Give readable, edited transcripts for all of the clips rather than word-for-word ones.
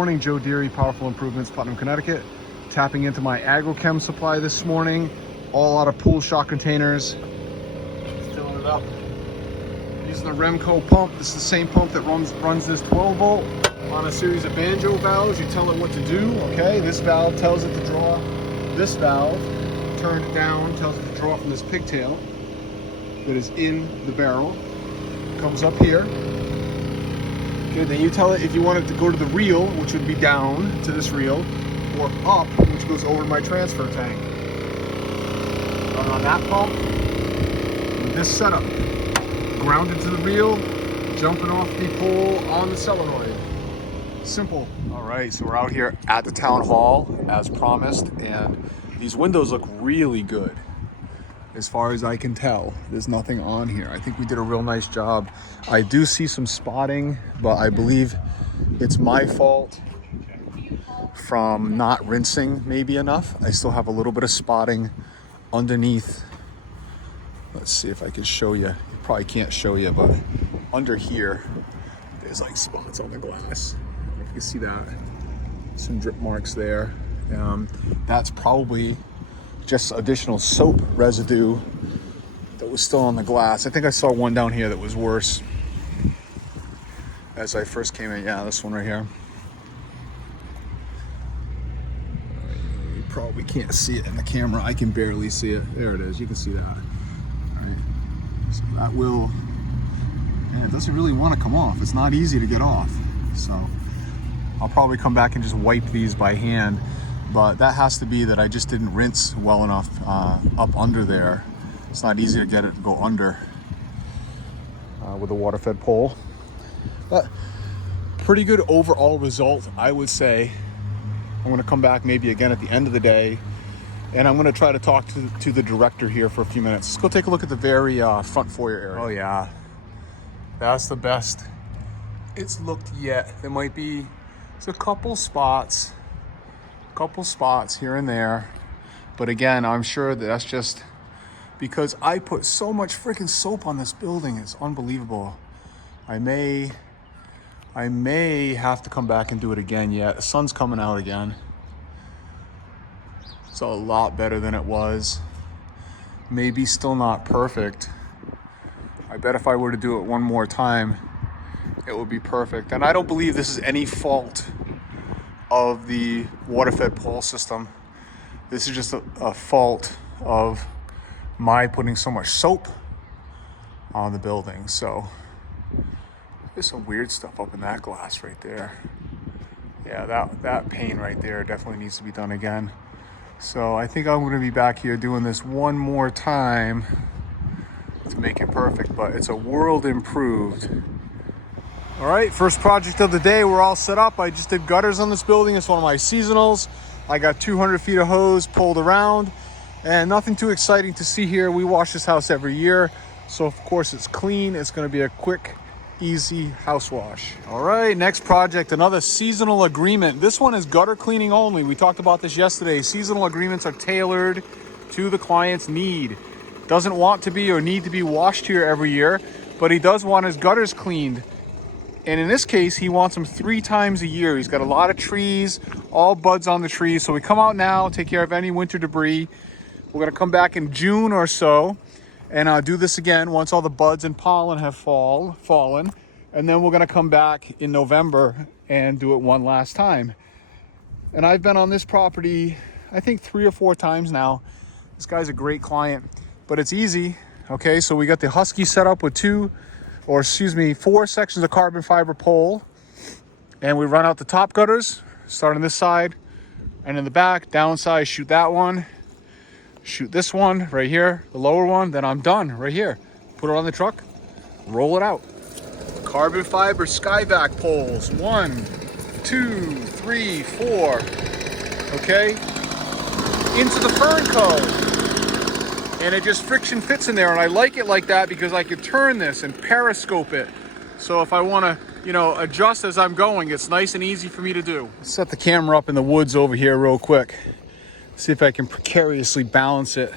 morning. Joe Deary, Powerful Improvements, Putnam, Connecticut. Tapping into my agrochem supply this morning. All out of pool shock containers. Filling it up. Using the Remco pump. This is the same pump that runs this 12 volt on a series of banjo valves. You tell it what to do, okay? This valve tells it to draw. This valve, turn it down, tells it to draw from this pigtail that is in the barrel. Comes up here. Okay, then you tell it if you want it to go to the reel, which would be down to this reel, or up, which goes over to my transfer tank. Run on that pump, with this setup. Grounded to the reel, jumping off the pole on the solenoid. Simple. All right, so we're out here at the town hall, as promised, and these windows look really good. As far as I can tell, there's nothing on here. I think we did a real nice job. I do see some spotting, but I believe it's my fault from not rinsing maybe enough. I still have a little bit of spotting underneath. Let's see if I can show you. You probably can't show you, but under here, there's like spots on the glass. If you can see that, some drip marks there. That's probably just additional soap residue that was still on the glass. I think I saw one down here that was worse as I first came in. Yeah, this one right here. You probably can't see it in the camera. I can barely see it. There it is. You can see that. All right. So that will, man, it doesn't really want to come off. It's not easy to get off. So I'll probably come back and just wipe these by hand. But that has to be that I just didn't rinse well enough up under there. It's not easy to get it to go under with a water-fed pole. But pretty good overall result, I would say. I'm gonna come back maybe again at the end of the day, and I'm gonna try to talk to the director here for a few minutes. Let's go take a look at the very front foyer area. Oh yeah, that's the best it's looked yet. There might be a couple spots here and there, but again, I'm sure that that's just because I put so much freaking soap on this building. It's unbelievable. I may have to come back and do it again yet. The sun's coming out again. It's a lot better than it was. Maybe still not perfect. I bet if I were to do it one more time, it would be perfect. And I don't believe this is any fault of the water-fed pole system. This is just a fault of my putting so much soap on the building. So there's some weird stuff up in that glass right there. Yeah, that pane right there definitely needs to be done again. So I think I'm gonna be back here doing this one more time to make it perfect, but it's a world improved. All right, first project of the day, we're all set up. I just did gutters on this building. It's one of my seasonals. I got 200 feet of hose pulled around and nothing too exciting to see here. We wash this house every year. So of course it's clean. It's gonna be a quick, easy house wash. All right, next project, another seasonal agreement. This one is gutter cleaning only. We talked about this yesterday. Seasonal agreements are tailored to the client's need. Doesn't want to be or need to be washed here every year, but he does want his gutters cleaned. And in this case, he wants them 3 times a year. He's got a lot of trees, all buds on the trees. So we come out now, take care of any winter debris. We're gonna come back in June or so and do this again once all the buds and pollen have fallen. And then we're gonna come back in November and do it one last time. And I've been on this property, I think 3 or 4 times now. This guy's a great client, but it's easy. Okay, so we got the Husky set up with 4 sections of carbon fiber pole, and we run out the top gutters, start on this side and in the back, downside, shoot that one, shoot this one right here, the lower one, then I'm done right here. Put it on the truck, roll it out. Carbon fiber skyback poles, 1, 2, 3, 4, okay, into the fern cone. And it just friction fits in there, and I like it like that because I could turn this and periscope it. So if I want to, adjust as I'm going, it's nice and easy for me to do. Let's set the camera up in the woods over here real quick. See if I can precariously balance it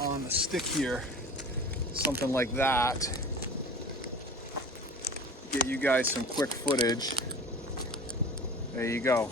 on the stick here. Something like that. Get you guys some quick footage. There you go.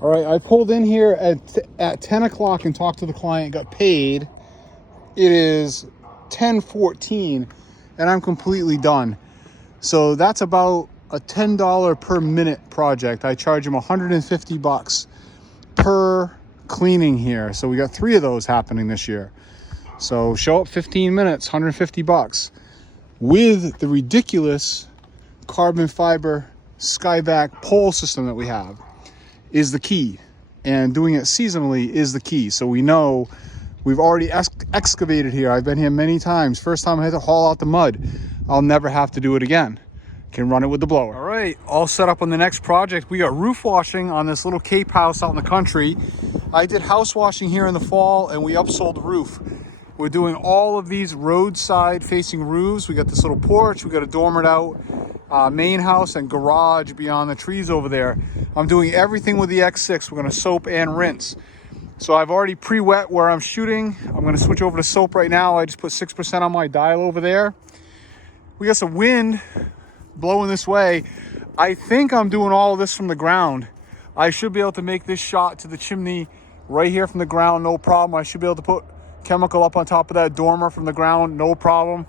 All right, I pulled in here at 10 o'clock and talked to the client, got paid. It is 10:14 and I'm completely done. So that's about a $10 per minute project. I charge him 150 bucks per cleaning here. So we got 3 of those happening this year. So show up 15 minutes, 150 bucks with the ridiculous carbon fiber skyback pole system that we have is the key, and doing it seasonally is the key. So we know we've already excavated here. I've been here many times. First time I had to haul out the mud. I'll never have to do it again. Can run it with the blower. All right, all set up on the next project. We got roof washing on this little Cape house out in the country. I did house washing here in the fall and we upsold the roof. We're doing all of these roadside facing roofs. We got this little porch, we got a dormered out main house and garage beyond the trees over there. I'm doing everything with the X6. We're gonna soap and rinse. So I've already pre-wet where I'm shooting. I'm gonna switch over to soap right now. I just put 6% on my dial over there. We got some wind blowing this way. I think I'm doing all of this from the ground. I should be able to make this shot to the chimney right here from the ground, no problem. I should be able to put chemical up on top of that dormer from the ground, no problem.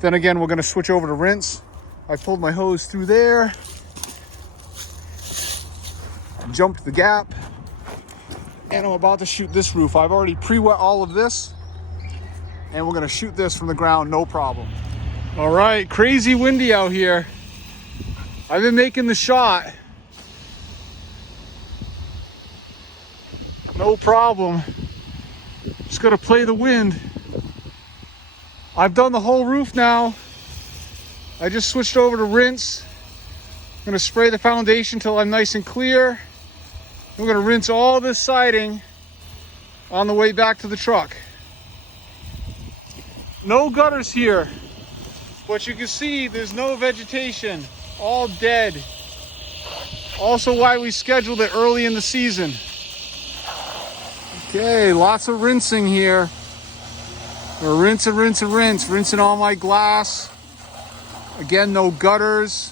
Then again, we're gonna switch over to rinse. I pulled my hose through there, jumped the gap, and I'm about to shoot this roof. I've already pre-wet all of this, and we're gonna shoot this from the ground, no problem. All right, crazy windy out here. I've been making the shot. No problem. Just gotta play the wind. I've done the whole roof now. I just switched over to rinse. I'm gonna spray the foundation till I'm nice and clear. We're gonna rinse all this siding on the way back to the truck. No gutters here, but you can see there's no vegetation, all dead. Also why we scheduled it early in the season. Okay, lots of rinsing here. We're rinsing all my glass. Again, no gutters.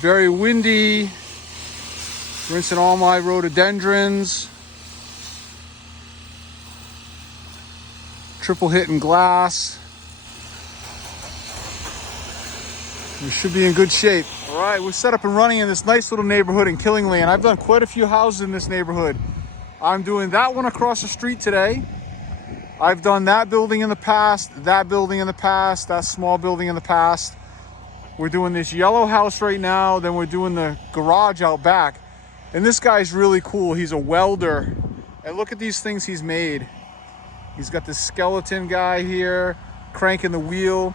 Very windy. Rinsing all my rhododendrons. Triple hitting glass. We should be in good shape. All right, we're set up and running in this nice little neighborhood in Killingly, and I've done quite a few houses in this neighborhood. I'm doing that one across the street today. I've done that building in the past, that building in the past, that small building in the past. We're doing this yellow house right now, then we're doing the garage out back. And this guy's really cool. He's a welder. And look at these things he's made. He's got this skeleton guy here, cranking the wheel.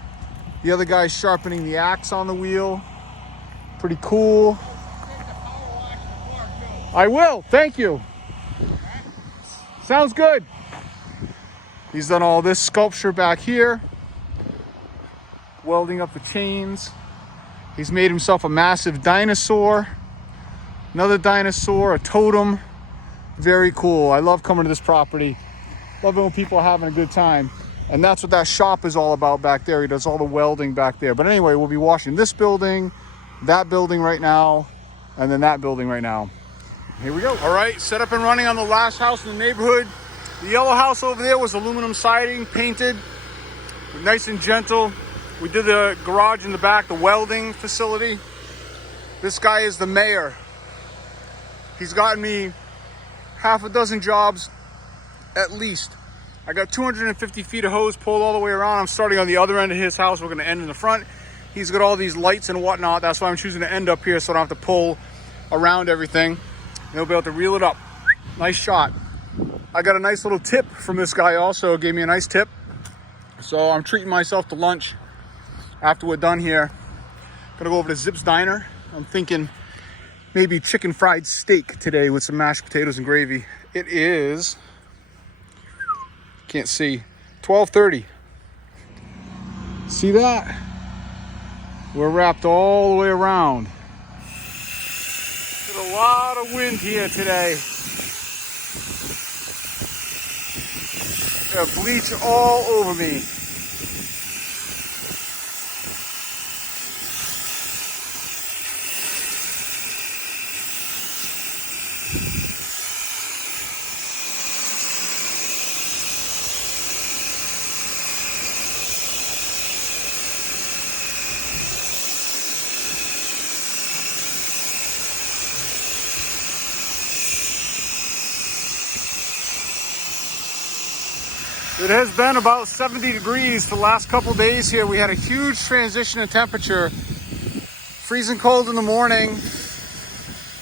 The other guy's sharpening the axe on the wheel. Pretty cool. I will, thank you. Sounds good. He's done all this sculpture back here, welding up the chains. He's made himself a massive dinosaur, another dinosaur, a totem. Very cool. I love coming to this property. Love it when people are having a good time. And that's what that shop is all about back there. He does all the welding back there. But anyway, we'll be washing this building, that building right now, and then that building right now. Here we go. All right, set up and running on the last house in the neighborhood. The yellow house over there was aluminum siding, painted, nice and gentle. We did the garage in the back, the welding facility. This guy is the mayor. He's gotten me half a dozen jobs at least. I got 250 feet of hose pulled all the way around. I'm starting on the other end of his house. We're gonna end in the front. He's got all these lights and whatnot. That's why I'm choosing to end up here so I don't have to pull around everything. And he'll be able to reel it up. Nice shot. I got a nice little tip from this guy also. Gave me a nice tip. So I'm treating myself to lunch after we're done here. Gonna go over to Zip's Diner. I'm thinking maybe chicken fried steak today with some mashed potatoes and gravy. It is, can't see, 12:30. See that? We're wrapped all the way around. There's a lot of wind here today. Got bleach all over me. It has been about 70 degrees for the last couple days here. We had a huge transition in temperature. Freezing cold in the morning.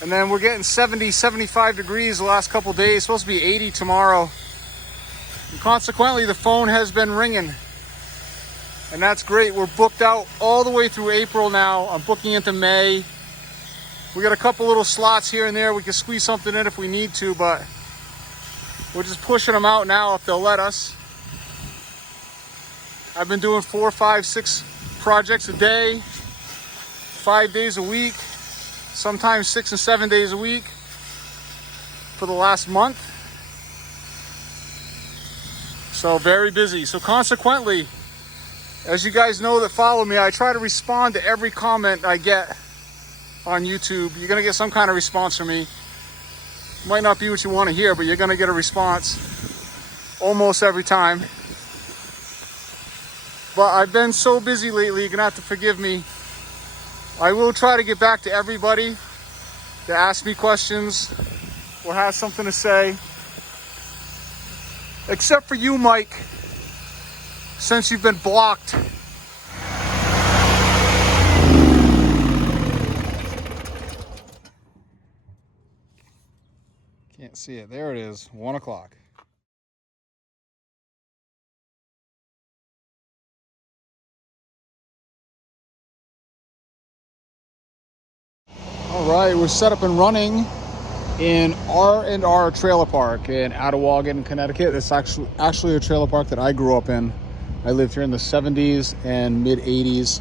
And then we're getting 70, 75 degrees the last couple days. It's supposed to be 80 tomorrow. And consequently, the phone has been ringing. And that's great. We're booked out all the way through April now. I'm booking into May. We got a couple little slots here and there. We can squeeze something in if we need to, but we're just pushing them out now if they'll let us. I've been doing 4, 5, 6 projects a day, 5 days a week, sometimes 6 and 7 days a week for the last month. So very busy. So consequently, as you guys know that follow me, I try to respond to every comment I get on YouTube. You're gonna get some kind of response from me. Might not be what you want to hear, but you're gonna get a response almost every time. But I've been so busy lately, you're gonna have to forgive me. I will try to get back to everybody that asks me questions or has something to say. Except for you, Mike, since you've been blocked. Can't see it. There it is, 1 o'clock. All right, we're set up and running in R&R Trailer Park in Attawagan, Connecticut. It's actually a trailer park that I grew up in. I lived here in the 70s and mid 80s.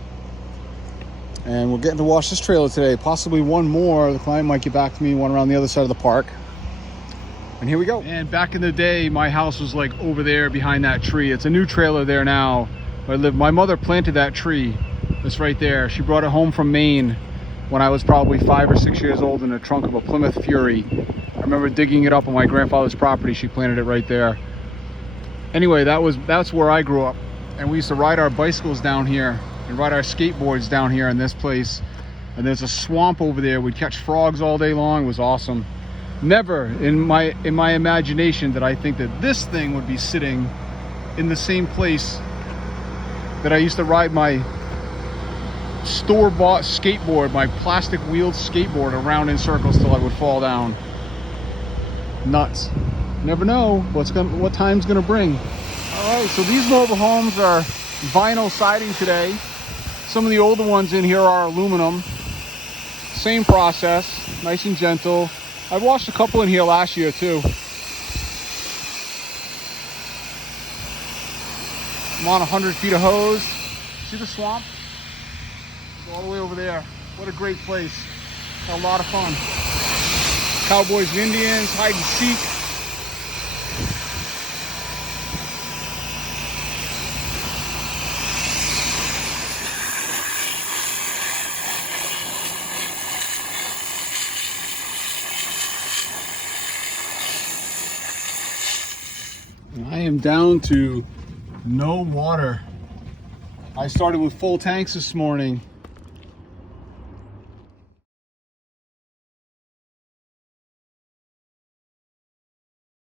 And we're getting to wash this trailer today. Possibly one more. The client might get back to me, one around the other side of the park. And here we go. And back in the day, my house was like over there behind that tree. It's a new trailer there now. My mother planted that tree. It's right there. She brought it home from Maine when I was probably 5 or 6 years old in the trunk of a Plymouth Fury. I remember digging it up on my grandfather's property. She planted it right there. Anyway, that's where I grew up. And we used to ride our bicycles down here and ride our skateboards down here in this place. And there's a swamp over there. We'd catch frogs all day long. It was awesome. Never in my imagination did I think that this thing would be sitting in the same place that I used to ride my store-bought skateboard, my plastic wheeled skateboard, around in circles till I would fall down. Nuts. Never know what time's gonna bring. All right, so these mobile homes are vinyl siding today. Some of the older ones in here are aluminum. Same process, nice and gentle. I washed a couple in here last year too. I'm on 100 feet of hose. See the swamp? All the way over there. What a great place. Had a lot of fun. Cowboys and Indians, hide and seek. am down to no water. I started with full tanks this morning